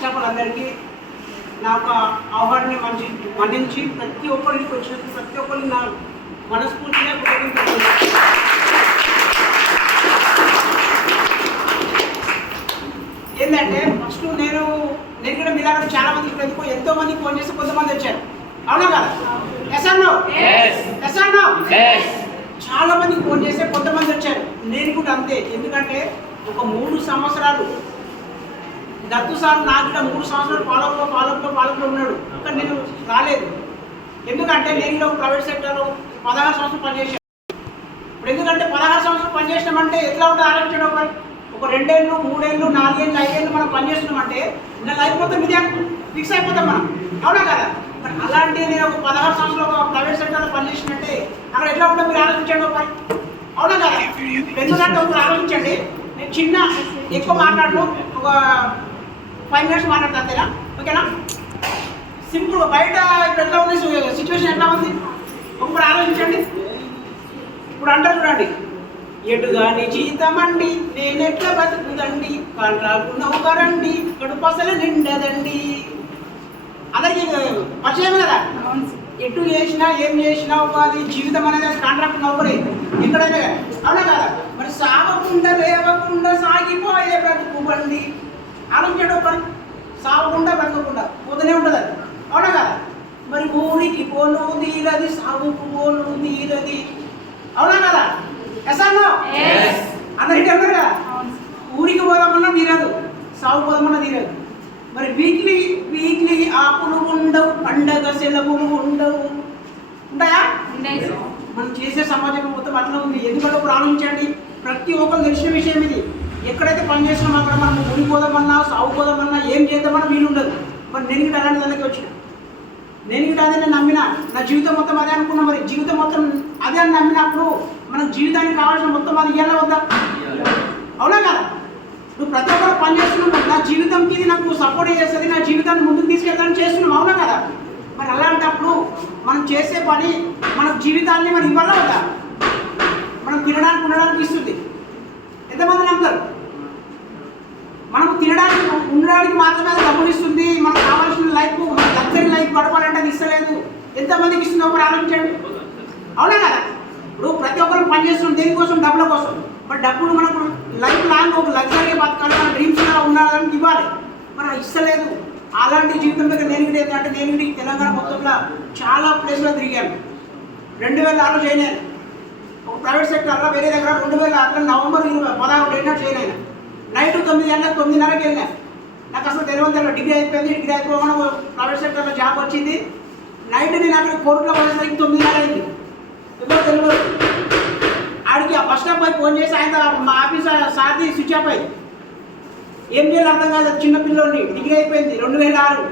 First of all అందరికీ నా యొక్క ఆహ్వాన్ని మంచి మన్నించి ప్రతి ఒక్కరికి వచ్చినట్టు ప్రతి ఒక్కరికి నా మనస్ఫూర్తిగా కృతజ్ఞతలు. ఏంటంటే ఫస్ట్ నేను నేను కూడా మీలాగా చాలా మంది ఇప్పుడు ఎందుకో ఎంతో మంది ఫోన్ చేసి కొంతమంది వచ్చారు. అవునా కదా? ఎస్ అన్నో ఎస్ అన్నో చాలా మందికి ఫోన్ చేస్తే కొంతమంది వచ్చారు. నేను కూడా అంతే. ఎందుకంటే ఒక మూడు సంవత్సరాలు దత్తు సార్ నాకు కూడా మూడు సంవత్సరాలు పాలకులో పాలకులో పాలకులో ఉన్నాడు. కానీ నేను రాలేదు. ఎందుకంటే నేను కూడా ప్రైవేట్ సెక్టర్లో పదహారు సంవత్సరాలు పనిచేశాను. ఇప్పుడు ఎందుకంటే పదహారు సంవత్సరాలు పనిచేసినామంటే ఎట్లా ఉంటుంది ఆలోచించడం మరి ఒక రెండేళ్ళు మూడేళ్ళు నాలుగేళ్ళు ఐదేళ్ళు మనం పనిచేస్తున్నామంటే ఇంకా లైఫ్ మొత్తం ఇదే. ఫిక్స్ అయిపోతాం మనం. అవునా కదా? మరి అలాంటి నేను ఒక పదహారు సంవత్సరాలు ఒక ప్రైవేట్ సెక్టర్లో పనిచేసినట్టే అక్కడ ఎట్లా ఉంటుందో మీరు ఆలోచించండి ఒక అవునా కదా? ఎందుకంటే ఒకరు ఆలోచించండి. నేను చిన్న ఎక్కువ మాట్లాడను. ఒక ఫైవ్ మినిట్స్ మాట్లాడతా అంతేనా? ఓకేనా? సింపుల్ బయట ఇప్పుడు ఎట్లా ఉంది? సిచ్యువేషన్ ఎట్లా ఉంది? ఒకరు ఆలోచించండి. ఇప్పుడు అంటారు చూడండి. ఎటుగాని జీతమండి నేనెట్లా బతుకుదండి? కాంట్రాక్టు నౌకరండి కడుపు అసలు నిండదండి. అందరికీ పరిచయం కదా? ఎటు చేసినా ఏం చేసినా అది జీవితం అనేది కాంట్రాక్ట్ నౌకరే ఎక్కడైనా. అవునా కదా? మరి సాగకుండా లేవకుండా సాగిపోయే బ్రతుకు బండి ఆలోచించడం ఒక పని సాగకుండా బ్రతకకుండా పోతూనే ఉంటుంది అది. అవునా కదా? మరి ఊరికి పోను తీరది సాగుకు పోను తీరది. అవునా కదా? ఎస్ అన్నో అందరికి అన్నారు కదా? ఊరికి పోదామన్నా తీరదు సాగు పోదామన్నా తీరదు. మరి వీక్లీ వీక్లీ ఆపులు ఉండవు పండగ సెలవులు ఉండవు. ఉంటాయా? మనం చేసే సమాజం మొత్తం అట్లా ఉంది. ఎందుకంటే ఒకరు ఆలోచించండి ప్రతి ఒక్కరు తెలిసిన విషయం ఇది. ఎక్కడైతే పని చేసినామో అక్కడ మనం ఊరి సాగుపోదామన్నా సాగు ఏం చేద్దామన్నా వీలు ఉండదు మరి నేను కూడా అలాంటి దానికి వచ్చిన. నేను కూడా అదే నేను నమ్మిన. నా జీవితం మొత్తం అదే అనుకున్నా. మరి జీవితం మొత్తం అదే అని నమ్మినప్పుడు మన జీవితానికి కావాల్సిన మొత్తం అది ఇయ్యాలా వద్దా? అవునా కదా? నువ్వు ప్రతి ఒక్కరు పని చేస్తున్నావు. నా జీవితంకి ఇది నాకు సపోర్ట్ చేస్తుంది నా జీవితాన్ని ముందుకు తీసుకెళ్తాను చేస్తున్నావు. అవునా కదా? మరి అలాంటప్పుడు మనం చేసే పని మన జీవితాన్ని మనం ఇవ్వాలా వద్దా? మనం తినడానికి ఉండడానికి ఇస్తుంది. ఎంతమంది నమ్ముతారు? మనం తినడానికి ఉండడానికి మాత్రమే డబ్బులిస్తుంది డబ్బులు ఇస్తుంది. మనకు కావాల్సిన లైఫ్ లగ్జరీ లైఫ్ గడపాలంటే అది ఇస్తలేదు. ఎంతమందికి ఇస్తుంది ఒకరు ఆలోచించండి. అవునా కదా? ఇప్పుడు ప్రతి ఒక్కరు పని దేనికోసం? డబ్బుల కోసం. బట్ డబ్బులు మనకు లైఫ్ లాంగ్ ఒక లగ్జరీ బతకాలి. మన డ్రీమ్స్ ఉండాలని ఇవ్వాలి. మరి ఇస్తలేదు. అలాంటి జీవితం దగ్గర నేను కూడా ఏంటంటే నేను కూడా తెలంగాణ మొత్తంలో చాలా ప్లేస్లో తిరిగాను. రెండు వేల ఆరులో జాయిన్ ఒక ప్రైవేట్ సెక్టర్లో వేరే దగ్గర రెండు వేల ఆరులో నవంబర్ ఇరవై పదహారు డేట్ జాయిన్ అయినా. తొమ్మిది గంటలకు తొమ్మిదిన్నరకి వెళ్ళా నాకు అసలు తెలియదు తెలియదు డిగ్రీ అయిపోయింది డిగ్రీ అయిపోగానే ప్రైవేట్ సెక్టర్లో జాబ్ వచ్చింది. నైట్ నేను అక్కడ కోర్టులో పోయేసరికి తొమ్మిదిన్నర అయింది. ఎవరు తెలియదు. ఆడికి ఆ బస్ స్టాప్ పోయి ఫోన్ చేసి ఆయన మా ఆఫీస్ సార్ది స్విచ్ ఆఫ్ అయింది. ఏం చేయాలి అర్థం కాదు చిన్నపిల్లోని డిగ్రీ అయిపోయింది రెండు వేల ఆరు.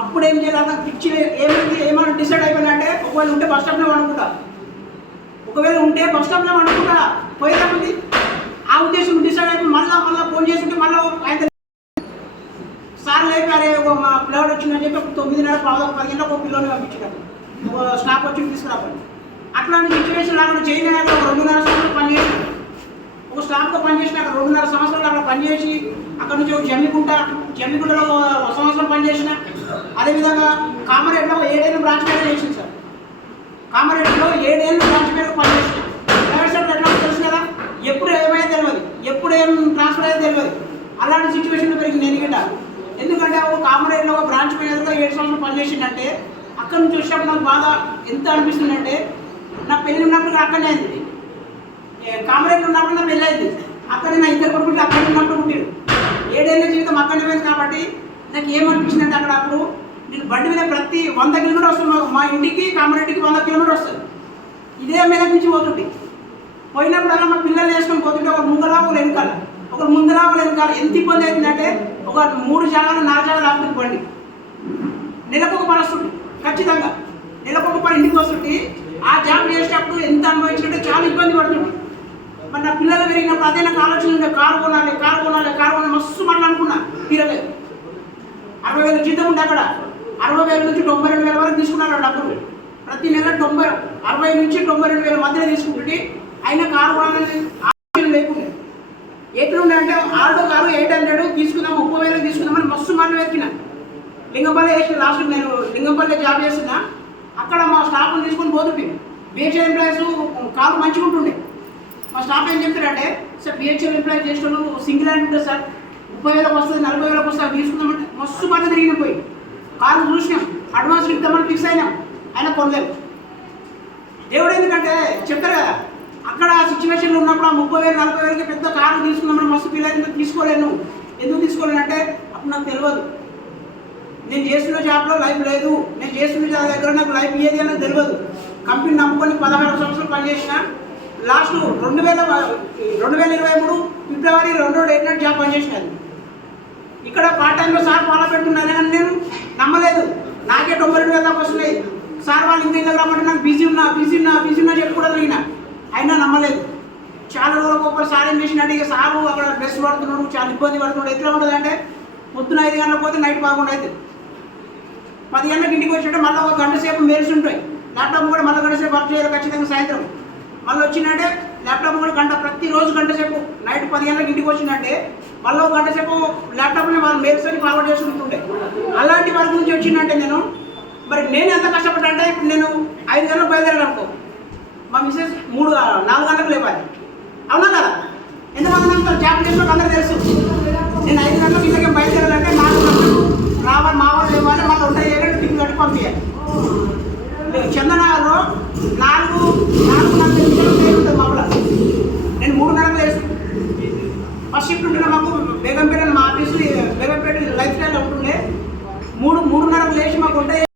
అప్పుడు ఏం చేయాలి అర్థం పిచ్చి ఏమైంది? ఏమైనా డిసైడ్ అయిపోయిందంటే ఒకవేళ ఉంటే బస్ స్టాప్లో అనుకుంటా. ఒకవేళ ఉంటే బస్ స్టాప్లో అనుకుంటా. పోయేటప్పుడు ఉద్దేశం డిసైడ్ అయిపోయి మళ్ళీ మళ్ళీ ఫోన్ చేస్తుంటే మళ్ళీ ఆయన సార్ లేపారే ఒక మా పిల్లవాడు వచ్చిందని చెప్పి తొమ్మిదిన్నర పది గంటలకు ఒక పిల్లోని పంపించినారు. స్టాప్ స్టాఫ్ వచ్చి తీసుకురావాలి. అట్లాంటి సిచ్యువేషన్ లాగా చేయలేక ఒక రెండున్నర సంవత్సరాలు పనిచేసాను ఒక స్టాఫ్తో పనిచేసిన అక్కడ రెండున్నర సంవత్సరాలు అక్కడ పనిచేసి అక్కడ నుంచి ఒక జమ్మికుంట జమ్మికుంటలో ఒక సంవత్సరం పనిచేసిన అదేవిధంగా కామారెడ్డిలో ఏడేళ్ళు బ్రాంచ్ మేనేజర్ చేసింది సార్. కామారెడ్డిలో ఏడేళ్ళు బ్రాంచ్ మేనేజర్ పనిచేసిన ప్రైవేట్ సెక్టర్ ఎట్లా ఉంటుందో తెలుసు కదా ఎప్పుడు ఏమైతే తెలియదు ఎప్పుడు ఏం ట్రాన్స్ఫర్ అయితే తెలియదు అలాంటి సిచ్యువేషన్ పెరిగింది నేను గిట్ట. ఎందుకంటే ఒక కామరేజ్లో ఒక బ్రాంచ్ మేనేజర్గా ఏడు సంవత్సరాలు పనిచేసిందంటే అక్కడ నుంచి వచ్చినప్పుడు నాకు బాధ ఎంత అనిపిస్తుందంటే నా పెళ్ళి ఉన్నప్పుడు అక్కడనే అయింది. ఏ, ఉన్నప్పుడు నా పెళ్ళి అయింది. అక్కడ నా ఇద్దరు కొడుకుంటే అక్కడ ఉన్నప్పుడు పుట్టాడు ఏడేళ్ళ జీవితం అక్కడనే పోయింది కాబట్టి నాకు ఏమనిపించింది అంటే అక్కడ అప్పుడు నేను బండి మీద ప్రతి వంద కిలోమీటర్ వస్తుంది మా- మా ఇంటికి కామారెడ్డికి వంద కిలోమీటర్ వస్తుంది ఇదే మీద నుంచి పోతుంటే. పోయినప్పుడల్లా మా పిల్లలు వేసుకొని పోతుంటే ఒక ముందర వెనకాల ఒక ముందర వెనకాల ఎంత ఇబ్బంది అవుతుందంటే ఒక మూడు జాగాలు నాలుగు జాగాలు ఆపుతుంది బండి నెలకు ఒక పని వస్తుంది ఖచ్చితంగా. నెలకు ఒక పని ఇంటికి వస్తుంది. ఆ జాబ్ చేసేటప్పుడు ఎంత అనుభవించుకుంటే చాలా ఇబ్బంది పడుతుంది. మరి నా పిల్లలు పెరిగినప్పుడు అదే నాకు ఆలోచన ఉండే కారు కొనాలి కారు కొనాలి కారు కొనాలి మస్తు మళ్ళీ అనుకున్నా తీరలేదు. అరవై వేల జీతం ఉండే అక్కడ. అరవై వేల నుంచి తొంభై రెండు వేల వరకు తీసుకున్నారు డబ్బులు. ప్రతి నెల తొంభై అరవై నుంచి తొంభై రెండు వేల మధ్యలో తీసుకుంటుంటే అయినా కారు కొనాలని ఆలోచన లేకుండా. ఎట్లుండే అంటే ఆల్టో కారు ఎయిట్ హండ్రెడ్ తీసుకుందాం ముప్పై వేలకు తీసుకుందామని మస్తు మనం లింగంపల్లి వేసిన లాస్ట్ నేను లింగంపల్లి జాబ్ చేస్తున్నా. అక్కడ మా స్టాఫ్ని తీసుకొని పోతుంటే బిహెచ్ఎల్ ఎంప్లాయీస్ కారు మంచిగా ఉంటుండే. మా స్టాఫ్ ఏం చెప్తారంటే సార్ బిహెచ్ఎల్ ఎంప్లాయీ చేసిన సింగిల్ హ్యాండ్ ఉంటుంది సార్ ముప్పై వేలకు వస్తుంది నలభై వేలకు వస్తుంది తీసుకుందామంటే మస్తు బాగా తిరిగిన పోయి కారు చూసినాం అడ్వాన్స్ ఇద్దామని ఫిక్స్ అయినాం. అయినా కొనలేదు దేవుడు ఎందుకంటే చెప్తారు కదా అక్కడ ఆ సిచ్యువేషన్లో ఉన్నప్పుడు ఆ ముప్పై వేలు నలభై వేలకి పెద్ద కారు తీసుకుందామని మస్తు పిల్లలు తీసుకోలేను? ఎందుకు తీసుకోలేను అంటే అప్పుడు నాకు తెలియదు. నేను చేస్తున్న జాబ్లో లైఫ్ లేదు. నేను చేస్తున్న జాబ్ దగ్గర నాకు లైఫ్ ఏది అని తెలియదు. కంపెనీ నమ్ముకొని పదహారు సంవత్సరాలు పనిచేసిన లాస్ట్ రెండు వేల రెండు వేల ఇరవై మూడు ఫిబ్రవరి రెండో డేట్ నాడు జాబ్ పనిచేసినది. ఇక్కడ పార్ట్ టైంలో సార్ ఫాలో పెడుతున్నారని అని నేను నమ్మలేదు. నాకే తొంభై రెండు వేల దాకా వస్తున్నాయి. సార్ వాళ్ళు ఇంత ఇంట్లో రమ్మంటే నాకు బిజీ ఉన్నా బిజీ ఉన్నా బిజీ ఉన్నా చెప్పి కూడా జరిగిన అయినా నమ్మలేదు. చాలా రోజులకు ఒకరు సార్ ఏం చేసినట్టు ఇక సారు అక్కడ డ్రెస్ పడుతున్నాడు చాలా ఇబ్బంది పడుతున్నాడు. ఎట్లా ఉంటుంది అంటే పొద్దున ఐదు గంటలకు పోతే నైట్ బాగుండు అయితే. పది గంటలకు ఇంటికి వచ్చినట్టు మళ్ళీ ఒక గంట సేపు మెరిసి ఉంటాయి. ల్యాప్టాప్ కూడా మళ్ళీ గంట సేపు వర్క్ చేయాలి ఖచ్చితంగా సాయంత్రం. మళ్ళీ వచ్చిందంటే ల్యాప్టాప్ కూడా గంట ప్రతిరోజు గంట సేపు నైట్ పది గంటలకు ఇంటికి వచ్చిందంటే మళ్ళీ ఒక గంట సేపు ల్యాప్టాప్ని వాళ్ళు మెయిల్స్ అని ఫార్వర్డ్ చేసుకుంటుండే అలాంటి వర్క్ నుంచి వచ్చిందంటే నేను మరి నేను ఎంత కష్టపడ్డా అంటే ఇప్పుడు నేను ఐదు గంటలకు బయలుదేరాను అనుకో. మా మిస్సెస్ మూడు నాలుగు గంటలకు లేపాలి. అవునా కదా? ఎంతమంది నమ్ముతారు జాబ్ చేసినట్టు అందరూ తెలుసు. నేను ఐదు గంటలకు ఇంతకే బయలుదేరాలంటే నాలుగు గంటలకు రావాలి మా వాళ్ళు లేవాలి మళ్ళీ ఉంటాయి ఏడు టిఫిన్ కట్టి పంపించాలి. చందనగర్లో నాలుగు నాలుగు నాలుగు నిమిషాలు ట్రైన్ ఉంటుంది మా ఊళ్ళో. నేను మూడున్నరకు ఫస్ట్ షిఫ్ట్ ఉంటున్నా మాకు బేగంపేట మా ఆఫీసు బేగంపేట లైఫ్ స్టైల్ ఉంటుండే. మూడు మూడున్నరకు లేచి మాకు ఉంటాయి